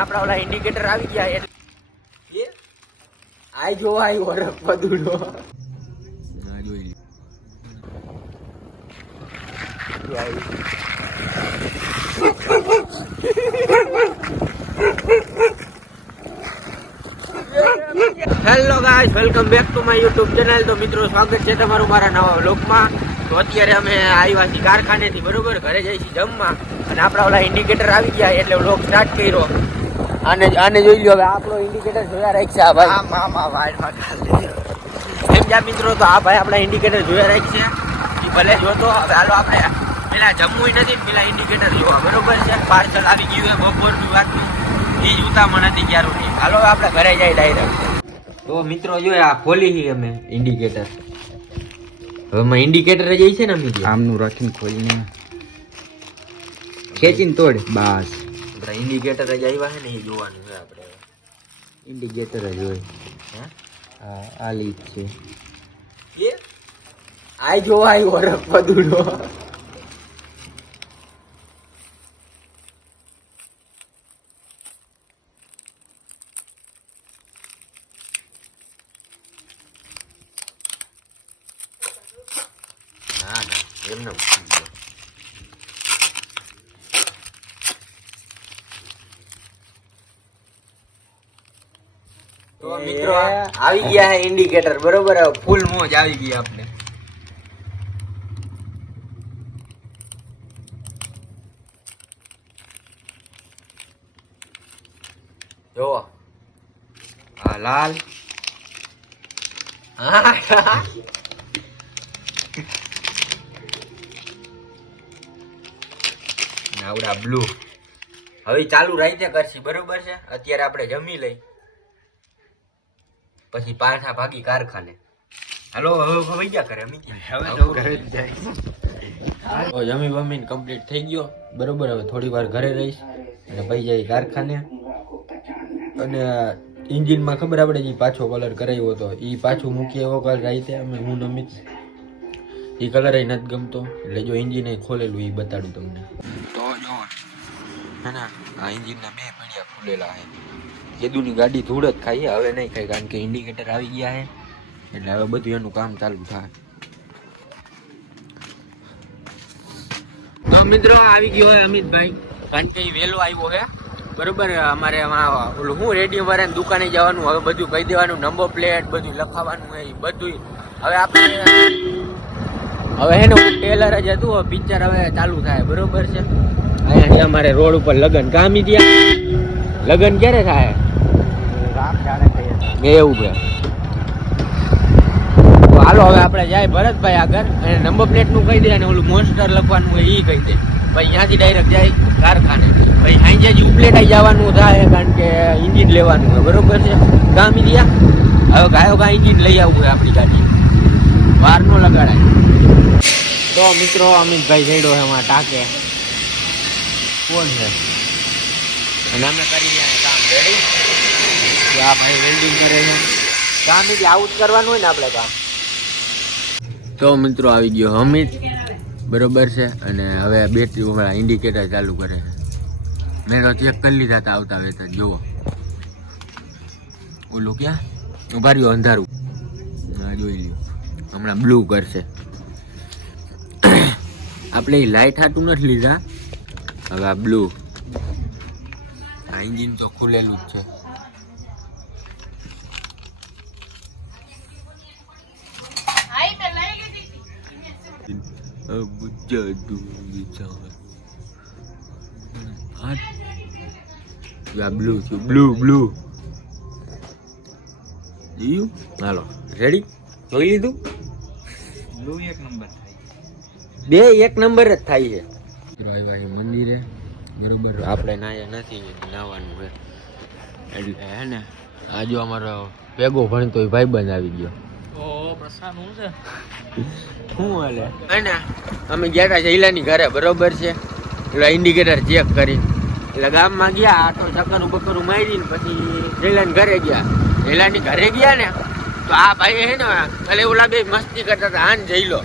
આપડા ઓલા ઇન્ડિકેટર આવી ગયા એટલે આઈ જો આઈ ઓરખ પદુડો ના જોઈ hello guys, welcome back to my YouTube channel. તો મિત્રો, સ્વાગત છે તમારું મારા નવા વ્લોગમાં. તો અત્યારે અમે આવ્યા છીએ કારખાનેથી, બરોબર, ઘરે જઈએ છીએ જમવા, અને આપણા ઓલા ઇન્ડિકેટર આવી ગયા એટલે વ્લોગ સ્ટાર્ટ કર્યો. આને જોઈ લ્યો, હવે આપણો ઇન્ડિકેટર જોયા રાખશે આ ભાઈ. સમજ્યા મિત્રો? તો આ ભાઈ આપણા ઇન્ડિકેટર જોયા રાખશે, એ ભલે જોતો. હવે હાલો આપણે પેલા જમવું નથી, પેલા ઇન્ડિકેટર જોવા, બરોબર છે. પાર્સલ આવી ગયું છે બપોરની વાતનું, એ જ ઉતામણ હતી ક્યારું. હાલો આપણે ઘરે જઈ ડાયરેક્ટ. તો મિત્રો જો આ ખોલી અમે ઇન્ડિકેટર. હવે ઇન્ડિકેટર જઈ છે ને અમે આમનું રાખીને ખોલીને ખેંચીને તોડ બસ. ઇન્ડિકેટર જ આવ્યા છે ને, એ જોવાનું છે આપણે. ઇન્ડિકેટર જ હોય. હા, આ લીક છે એ આઈ જો આઈ ઓરખ પદુડો. ના ના એમને તો મિત્રો આવી ગયા હે ઇન્ડિકેટર, બરોબર. ફૂલ મોજ આવી ગઈ આપણે. જો આ લાલ, આવડા બ્લુ. હવે ચાલુ રાઈતે કરશી, બરોબર છે. અત્યારે આપણે જમી લઈ, પછી પાછા ભાગી કારખાને. હાલો હવે વઈ ગયા કરે, હવે ઘરે જ જાય. જમી બમીને કમ્પ્લીટ થઈ ગયો, બરોબર. હવે થોડી વાર ઘરે રહીશ અને પછી જાય કારખાને. અને એન્જિનમાં ખબર આપણે જે પાછો કલર કરાવ્યો હતો, એ પાછું મૂકીએ એવો કલર રાઈતે અમે હું નમિત. એ કલર એ નથી ગમતો, એટલે જો એન્જિન ખોલેલું એ બતાડું તમને. તો જો હે ને, આ એન્જિનના બે પડિયા ખુલેલા છે. જેદુની ગાડી ધૂળ જ ખાઈ, હવે નહીં ખાઈ, કારણ કે ઇન્ડિકેટર આવી ગયા છે એટલે હવે બધું એનું કામ ચાલુ થાય. તો મિત્રો આવી ગયો હોય અમિતભાઈ, કારણ કે એ વહેલો આવ્યો છે, બરોબર. અમારે ઓલું હું રેડિયો વાળાની દુકાને જવાનું, હવે બધું કહી દેવાનું, નંબર પ્લેટ બધું લખાવાનું હોય, એ બધું. હવે આપણે હવે હે ને ટેલર જ હતું, પિક્ચર હવે ચાલુ થાય, બરોબર છે. અહીંયા અમારે રોડ ઉપર લગન કામી ત્યાં લગન ક્યારે થાય એવું છે. તો હાલો હવે આપણે જાય ભરતભાઈ આગળ, અને નંબર પ્લેટ નું કહી દે, અને ઓલું મોન્સ્ટર લખવાનું હોય એ કહી દે. પછી ત્યાંથી ડાયરેક્ટ જાય કારખાને. પછી સાંજે જ ઉપલેટાઈ જવાનું થાય, કારણ કે ઇન્જિન લેવાનું હોય, બરોબર છે. કામી ત્યાં હવે ગાયો ગા ઇન્જિન લઈ આવવું હોય આપણી ગાડી, વાર નો લગાડાય. તો મિત્રો અમિતભાઈ જઈડો છે એમાં ટાંકે કોણ છે, અને અમે કરી રહ્યા કામ રેડી. આ ભાઈ વેલ્ડિંગ કરે છે, કામ એટલે આઉટ કરવાનું હોય ને આપણે કામ. તો મિત્રો આવી ગયો અમિત, બરોબર છે. અને હવે બેટરી વાળા ઇન્ડિકેટર ચાલુ કરે છે. મેં તો ચેક કરી લીધા હતા આવતા વેતા. જુઓ ઓલું ક્યાં ઉભા રહ્યું અંધારું, હા જોઈ લ્યો, હમણાં બ્લુ કરશે. આપણે એ લાઇટ હાટું નથી લીધા, હવે આ બ્લુ. આ એન્જિન તો ખુલેલું જ છે. બ્લુ થયું, બ્લુ બ્લુ. હાલો રેડી, જોઈ લીધું. બ્લુ એક નંબર થાય, બે એક નંબર જ થાય છે. મંદિરે, બરોબર. આપણે નાયા નથી, નાવાનું છે એટલે હે ને. આ જો અમારો ભેગો ભણતો ભાઈબંધ આવી ગયો. શું હાલે હે ને, અમે ગયા હતા જયલાની ઘરે, બરોબર છે. એટલે ઇન્ડિકેટર ચેક કરી, એટલે ગામમાં ગયા, આટો ચક્કરું બકરું મારીને પછી જયલાની ઘરે ગયા. જયલાની ઘરે ગયા ને, તો આ ભાઈ હે ને એટલે ઓલા બે મસ્તી કરતા હતા, આન જઈ લો.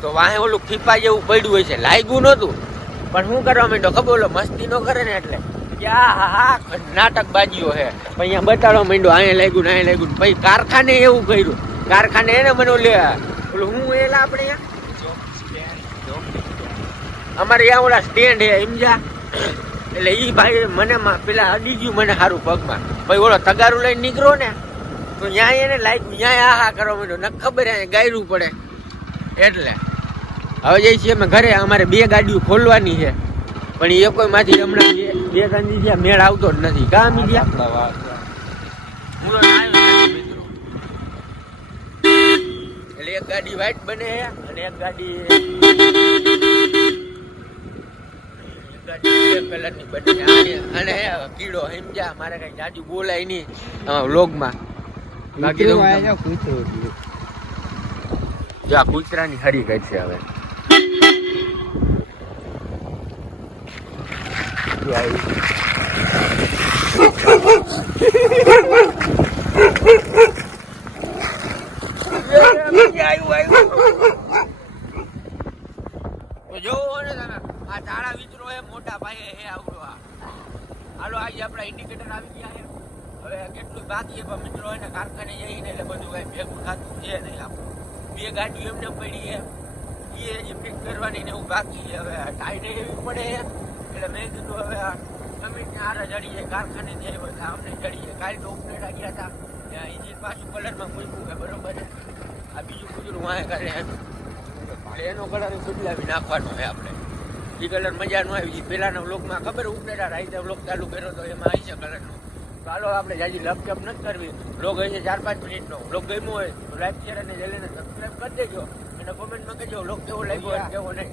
તો વાહે ઓલું ફીફા જેવું પડ્યું હોય છે, લાગ્યું નહોતું, પણ શું કરવા માંડ્યો ખબર, ઓલો મસ્તી ન કરે ને એટલે ક્યાં નાટક બાજીઓ હે અહીંયા બતાડવા માંડ્યો અહીંયા લાગ્યું ને અહીંયા લાગ્યું પછી કારખાને એવું કર્યું કારખાને એને મને ઓલું હું એલા આપણે અમારે ત્યાં ઓલા સ્ટેન્ડ હે સમજ્યા એટલે ઈ ભાઈ મને પેલા અડી ગયું મને સારું પગમાં પછી ઓલો તગારું લઈને નીકળો ને તો ત્યાં એને લાગ્યું ત્યાં આહા કરવા માંડ્યો ન ખબર અહીંયા ગાયરું પડે એટલે હવે જઈ છીએ અમે ઘરે અમારે 2 ગાડીઓ ખોલવાની છે પણ એ કોઈ માંથી હમણાં બે ગાંધી જ્યાં મેળ આવતો જ નથી કામ ગયા એટલે એક ગાડી વ્હાઈટ બને છે અને એક ગાડી કલરની બને અને કીડો સમજ્યા મારે કઈ જાજુ બોલાય નહીં વ્લોગમાં બાકી કૂતરાની હરી કઈ છે હવે જોવો ને તમે આ તાળા વિતરો હે મોટા ભાઈ હે આવડો હાલો આજે આપડા ઇન્ડિકેટર આવી ગયા છે હવે કેટલું બાકી છે મિત્રો એને કારખાને જઈને એટલે બધું કઈ ભેગું થતું છે નહીં આપણું 2 ગાડીઓ એમને પડી છે એ ફિટ કરવાની ને એવું બાકી છે હવે ટાઈટ એવી પડે એટલે મેં કીધું હવે અમે ત્યાં જડીએ કારખાને જઈએ બધા અમને જડીએ કાલે તો ઉપલેટા ગયા હતા ત્યાં ઇન્જિન પાછું કલરમાં મૂક્યું કે બરોબર છે આ બીજું કુતરું વાંહે કરે એનો કલર બદલાવી નાખવાનો હોય આપણે એ કલર મજા ન આવી પેલાના વ્લોગમાં ખબર ઉપલેટા રાઈતે વ્લોગ ચાલુ કર્યો તો એમાં આવી છે કલરનો ચાલો આપણે જાજી લપચપ નથી કરવી વ્લોગ હોય છે 4-5 મિનિટનો વ્લોગ ગમ્યો હોય તો લાઈક શેર અને ચેનલને સબસ્ક્રાઈબ કરી દેજો અને કોમેન્ટમાં કહેજો વ્લોગ કેવો લાગ્યો કેવો નહીં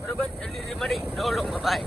બરોબર જલ્દીથી મળી નવો વ્લોગમાં બાય